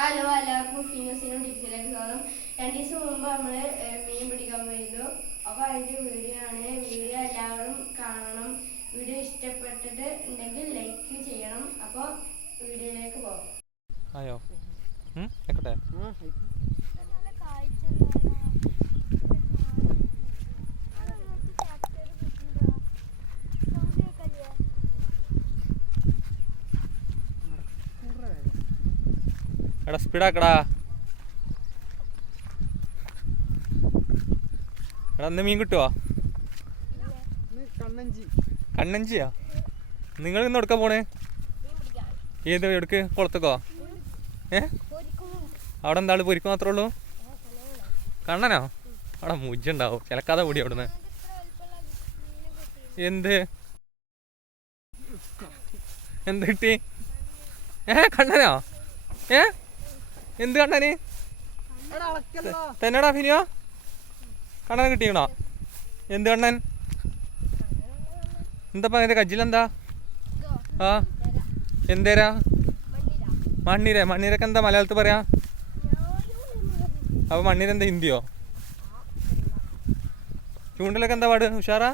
Hello എല്ലാവർക്കും ഫീനോസിനും ഡിഗ്രിയിലേക്ക് സ്വാഗതം. 2 ദിവസം മുമ്പ് നമ്മൾ മീൻ പിടിക്കാൻ പോയിരുന്നു. അപ്പോൾ അതിൻ്റെ വീഡിയോ ആണ്. വീഡിയോ എല്ലാവരും കാണണം. വീഡിയോ ഇഷ്ടപ്പെട്ടിട്ട് ഉണ്ടെങ്കിൽ ലൈക്ക് ചെയ്യണം. അപ്പോൾ വീഡിയോയിലേക്ക് പോകാം. ആയോ എടാ സ്പീഡാക്കടാ. എടാ ഇന്ന് മീൻ കിട്ടുവോ? കണ്ണഞ്ചിയാ? നിങ്ങൾ ഇന്ന് എടുക്കാൻ പോണേ? ഏത് എടുക്ക്? കുളത്തേക്കോ? അവിടെ എന്താ പൊരിക്കും മാത്രമേ ഉള്ളൂ? കണ്ണനോ? അവിടെ മുജ്ജുണ്ടാവും ചിലക്കാതെ കൂടി അവിടുന്ന്. എന്ത് എന്ത് കിട്ടി? കണ്ണനോ? എന്ത് കണ്ണന് തന്നെടാ ഫിനിയോ? കണ്ണനെ കിട്ടിയണോ? എന്ത് കണ്ണൻ? എന്താ അതിന്റെ കജ്ജിലെന്താ? ആ എന്തേരാ? മണ്ണീര. മണ്ണീരൊക്കെ എന്താ മലയാളത്തിൽ പറയാ? അപ്പൊ മണ്ണീര എന്താ ഹിന്ദിയോ? ചൂണ്ടലൊക്കെ എന്താ പാട്? ഉഷാറാ?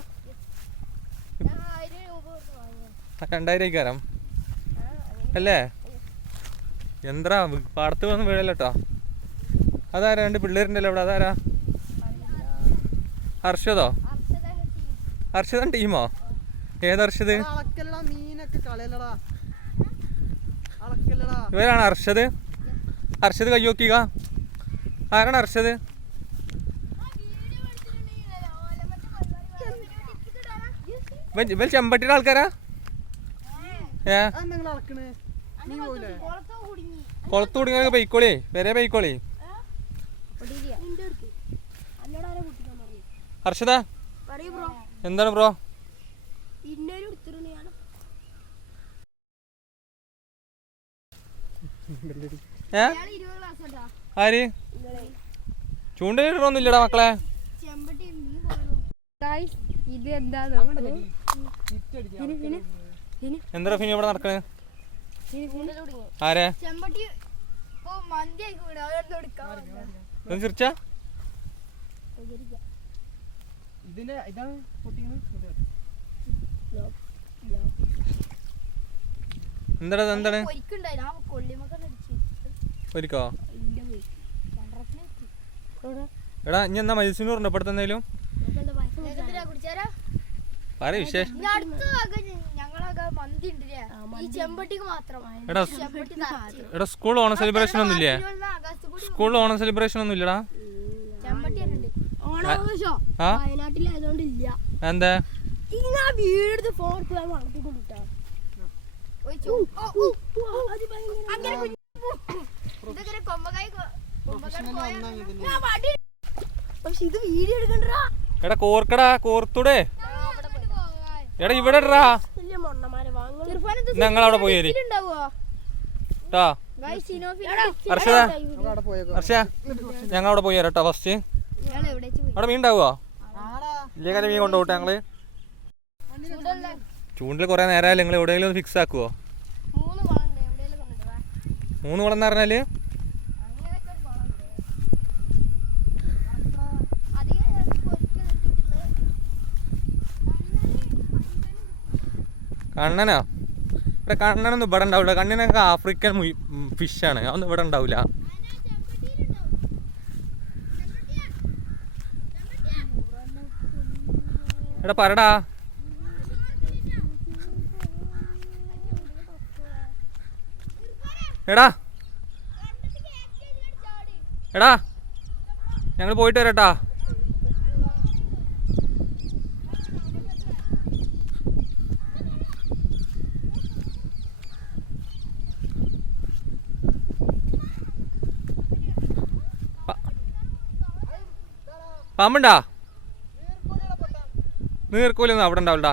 2000 അല്ലേ? എന്താ പാടത്ത് വന്ന് വീഴല്ലോ. അതാരാ? 2 പിള്ളേരുണ്ടല്ലോ അവിടെ. അതാരാ? ഹർഷദോ? ഹർഷദൻ ടീമോ? ഏത് ഹർഷദ്? ഇവരാണ് ഹർഷദ്. ഹർഷദ് കൈ നോക്കിക. ആരാണ് ഹർഷദ്? ഇവൻ ചെമ്പട്ടിയുടെ ആൾക്കാരാ? കൊളത്ത് കുടുങ്ങിയ പൈക്കോളി വരെ പൈക്കോളി. ഹർഷദ എന്താണ് ബ്രോ? ആര് ചൂണ്ടലിടണൊന്നുമില്ലടാ മക്കളെ. എന്താ ഫിനി ഇവിടെ നടക്കണേ? ആരെ ചിരിച്ച? എന്താ എന്താണ് ഒരിക്കോ? എടാ ഇനി എന്നാ മൈസൂരിനുണ്ടോ ഇപ്പടുത്ത് എന്തെങ്കിലും? പറ വിശേഷം. എടാ സ്കൂൾ ഓണം സെലിബ്രേഷൻ ഒന്നും ഇല്ലേ? സ്കൂളിൽ ഓണം സെലിബ്രേഷൻ ഒന്നും ഇല്ലടാ. എന്താ എടാ കോർക്കടാ കോർത്തൂടെ. എടാ ഇവിടെ ഇടാ. ഞങ്ങളവിടെ പോയി കേട്ടോ. ഹർഷദ ഹർഷ ഞങ്ങളവിടെ പോയി തരാം കേട്ടോ. ഫസ്റ്റ് അവിടെ മീൻ ഉണ്ടാവുമോ? ഇല്ലേ കാര്യം മീൻ കൊണ്ടുപോട്ടെ. ഞങ്ങള് ചൂണ്ടിൽ കുറെ നേരമായാലും നിങ്ങൾ എവിടെയെങ്കിലും ഒന്ന് ഫിക്സ് ആക്കുവോ? 3 കുളം എന്ന് പറഞ്ഞാല് കണ്ണനോ? ഇവിടെ കണ്ണനൊന്നും ഇവിടെ ഉണ്ടാവില്ല. കണ്ണനൊക്കെ ആഫ്രിക്കൻ ഫിഷാണ്. അതൊന്നും ഇവിടെ ഉണ്ടാവില്ല. എടാ പറടാ. എടാ എടാ ഞങ്ങൾ പോയിട്ട് വരാട്ടാ. പാമ്പുണ്ടാ? നീർക്കൂലൊന്നും അവിടെ ഉണ്ടാവില്ല.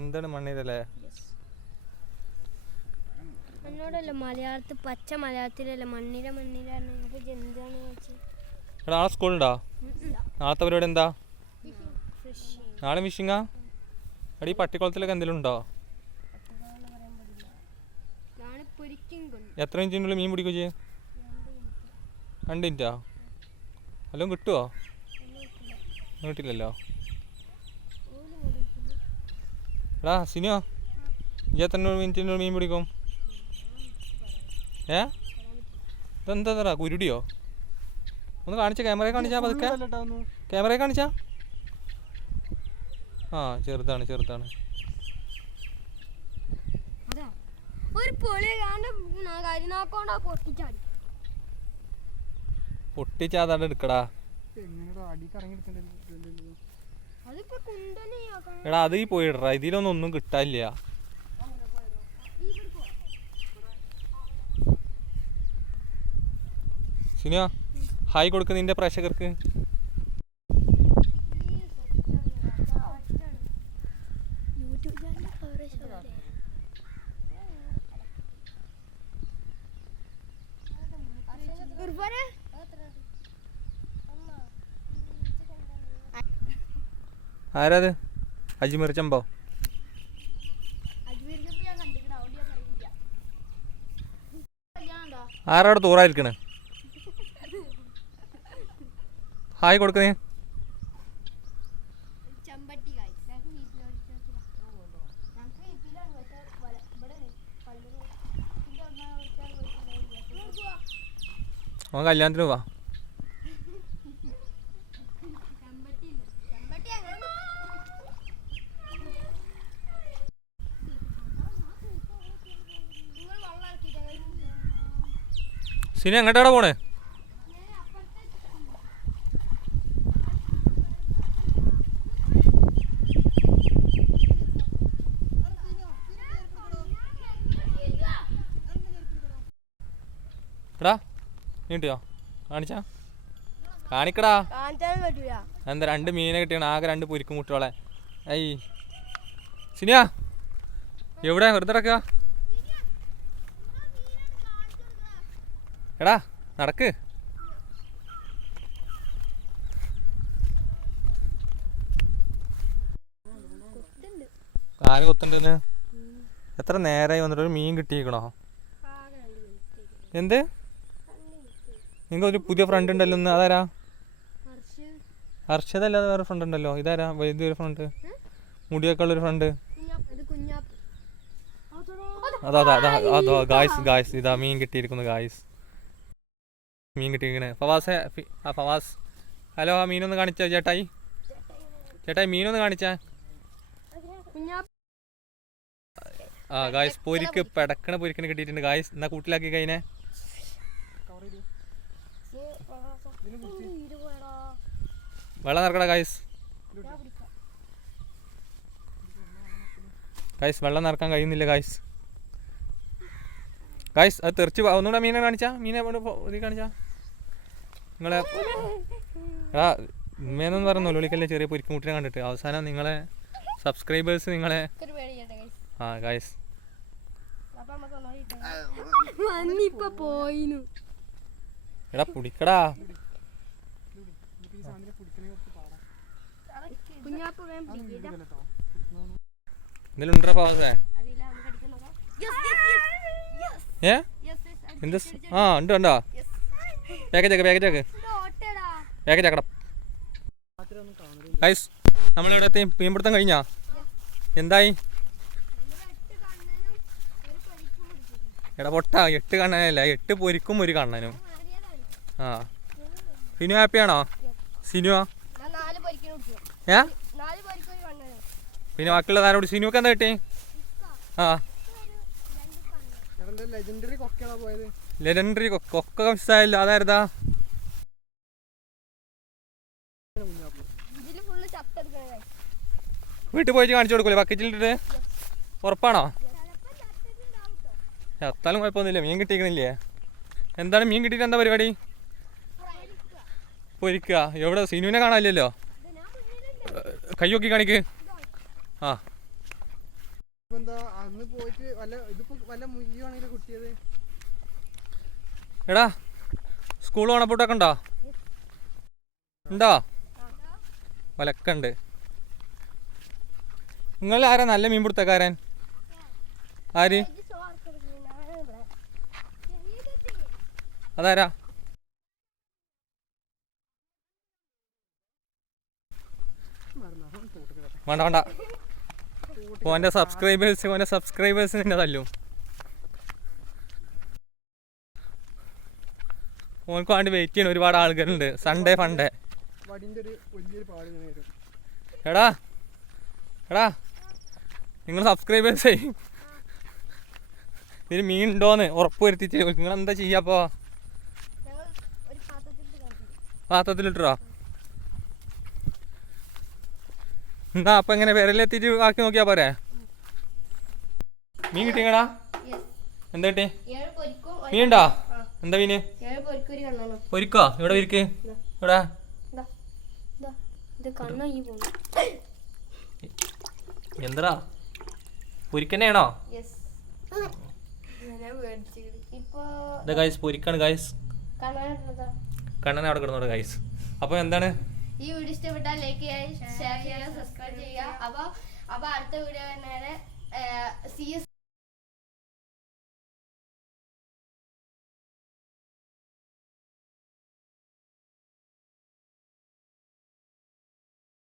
എന്താണ് മണ്ണീരല്ലേ? മലയാളത്തിൽ പച്ച മലയാളത്തിലല്ല മണ്ണീര മണ്ണീരാണ്. നാളെ സ്കൂളുണ്ടോ? നാളത്തെ പരിപാടി എന്താ? നാളെ ഫിഷിങ്ങാ? എടി പട്ടിക്കുളത്തിലൊക്കെ എന്തെങ്കിലും ഉണ്ടോ? എത്ര മിനിറ്റിനുള്ളിൽ മീൻ പിടിക്കുക ചെയ്യേ? 2 മിനിറ്റാ? വല്ലതും കിട്ടുമോ? കിട്ടില്ലല്ലോ. എടാ സിനിമ എത്ര മിനിറ്റിനുള്ളിൽ മീൻ പിടിക്കും? ഇതെന്താ കുരുടിയോ? ഒന്ന് കാണിച്ച, ക്യാമറയെ കാണിച്ചാ പതുക്കെ, ക്യാമറയെ കാണിച്ചാ. ആ ചെറുതാണ്. പൊട്ടിച്ചാതാണ്ട് എടുക്കടാ. എടാ അത് ഈ പോയിടറാ, ഇതിലൊന്നും കിട്ടാനില്ല. സിനിമ ഹായ് കൊടുക്ക് നിന്റെ പ്രേക്ഷകർക്ക്. ആരാത്? അജ്മീർ ചമ്പോ? ആരാടെ തൂറായിരിക്കണേ? ഹായ് കൊടുക്കുന്നേ. അവൻ കല്യാണത്തിന് പോവാ. സിനി എങ്ങോട്ടാണ് പോണേ? എടാ നീട്ടിയോ? കാണിക്കടാ. എന്താ 2 മീനെ കിട്ടിയാണ്, ആകെ 2 പൊരിക്കും മുട്ടോളെ. ഐ സിനിയാ എവിടെ വെറുതെ കിടക്കുക? എടാ നടക്ക്. ആര് കൊത്തുണ്ടെന്ന്? എത്ര നേരമായി വന്നിട്ട് ഒരു മീൻ കിട്ടിയിരിക്കണോ? എന്ത്? നിങ്ങൾക്ക് ഒരു പുതിയ ഫ്രണ്ട് ഉണ്ടല്ലോ ഒന്ന്, അതാരാ? ഹർഷദല്ലാതെ വേറെ ഫ്രണ്ട് ഉണ്ടല്ലോ, ഇതാരാ? വലിയൊരു ഫ്രണ്ട്, മുടിയൊക്കെ ഉള്ളൊരു ഫ്രണ്ട്. അതോ ഗായ്സ് ഇതാ മീൻ കിട്ടിയിരിക്കുന്നു ഗായ്സ്, മീൻ കിട്ടിയിരിക്കണേ. ഫവാസ് ഹലോ, ആ മീനൊന്ന് കാണിച്ചോ ചേട്ടായി. മീനൊന്ന് കാണിച്ചാ. ആ ഗായ്സ് പൊരിക്കണ കിട്ടിയിട്ടുണ്ട് ഗായ്സ്. എന്നാ കൂട്ടിലാക്കി കഴിഞ്ഞേ. വെള്ളം നിറക്കടാ ഗായ്സ്. വെള്ളം നിറക്കാൻ കഴിയുന്നില്ല ഗായ്സ്. അത് തെറിച്ച് ഒന്നുകൂടെ മീനെ കാണിച്ചാ. മീനെ കാണിച്ചാ നിങ്ങളെ. എടാ ഉമ്മയെന്നു പറയുന്നല്ലോ വിളിക്കല്ലേ, ചെറിയ പൊരിക്കുമുട്ടിനെ കണ്ടിട്ട്. അവസാനം നിങ്ങളെ സബ്സ്ക്രൈബേഴ്സ് നിങ്ങളെ. ആ ഗായ്സ് എടാ പിടിക്കടാ. എന്തെങ്കിലും ഉണ്ടോ ഫവാസേ? എന്ത്? ആ ഉണ്ട് ഉണ്ടോ? പാക്കേജ് ആക്കടാ. ഗൈസ് നമ്മളിവിടെ എത്തി. മീൻപിടുത്തം കഴിഞ്ഞാ? എന്തായി? എടാ പൊട്ടാ, 8 കണ്ണനല്ല, 8 പൊരിക്കും 1 കണ്ണനും. ആ സിനു ഹാപ്പിയാണോ? സിനുവാ പിന്നെ ബാക്കിയുള്ള താരോട് സിനുക്ക് എന്താ കിട്ടി? ആ ലെജൻഡറി കൊക്ക മിസ്സായല്ലോ, അതായിരുന്നാ? വീട്ടിൽ പോയിട്ട് കാണിച്ചു കൊടുക്കൂലേ ബക്കറ്റിലിട്ടിട്ട്? ഉറപ്പാണോ? ചത്താലും കുഴപ്പമൊന്നുമില്ല, മീൻ കിട്ടിയിരിക്കണില്ലേ? എന്താണ് മീൻ കിട്ടിയിട്ട് എന്താ പരിപാടി? പൊരിക്കുക. എവിടെ? സിനുവിനെ കാണാനില്ലല്ലോ. കൈ നോക്കി കാണിക്ക്. ആ എടാ സ്കൂൾ ഓണപ്പൂട്ടൊക്കെ ഉണ്ടോ? വലക്കുണ്ട്. നിങ്ങൾ ആരാ നല്ല മീൻ പിടുത്തക്കാരൻ? ആര്? അതാരാ? വേണ്ട വേണ്ട, ഓൻ്റെ സബ്സ്ക്രൈബേഴ്സ് നിന്നെ തല്ലും. ഓനക്ക് വേണ്ടി വെയിറ്റ് ചെയ്യണം ഒരുപാട് ആൾക്കാരുണ്ട്. Sunday funday. എടാ എടാ നിങ്ങൾ സബ്സ്ക്രൈബേഴ്സേ ഇതിന് മീൻ ഉണ്ടോന്ന് ഉറപ്പ് വരുത്തിച്ച് നിങ്ങൾ എന്താ ചെയ്യാപ്പോ? പാത്രത്തിലിട്ടോ? എന്താ അപ്പൊ എങ്ങനെ വിരലെത്തിച്ച് ആക്കി നോക്കിയാ പോരെ? മീൻ കിട്ടിയടാ? എന്താ കിട്ടി? മീൻ ഉണ്ടോ? എന്താ മീന്? പൊരിക്കോ? ഇവിടെ വിരിക്ക്. ഇവിടെ എന്താ പൊരിക്കന്നെയാണോ? ഇതാ ഗൈസ്, പൊരിക്കാണ് ഗൈസ്. കണ്ണനെ അവിടെ കിടന്നോട് ഗൈസ്. അപ്പൊ എന്താണ്, ഈ വീഡിയോ ഇഷ്ടപ്പെട്ടാൽ ലൈക്ക് ചെയ്യുക, ഷെയർ ചെയ്യുക, സബ്സ്ക്രൈബ് ചെയ്യുക. അപ്പൊ അടുത്ത വീഡിയോ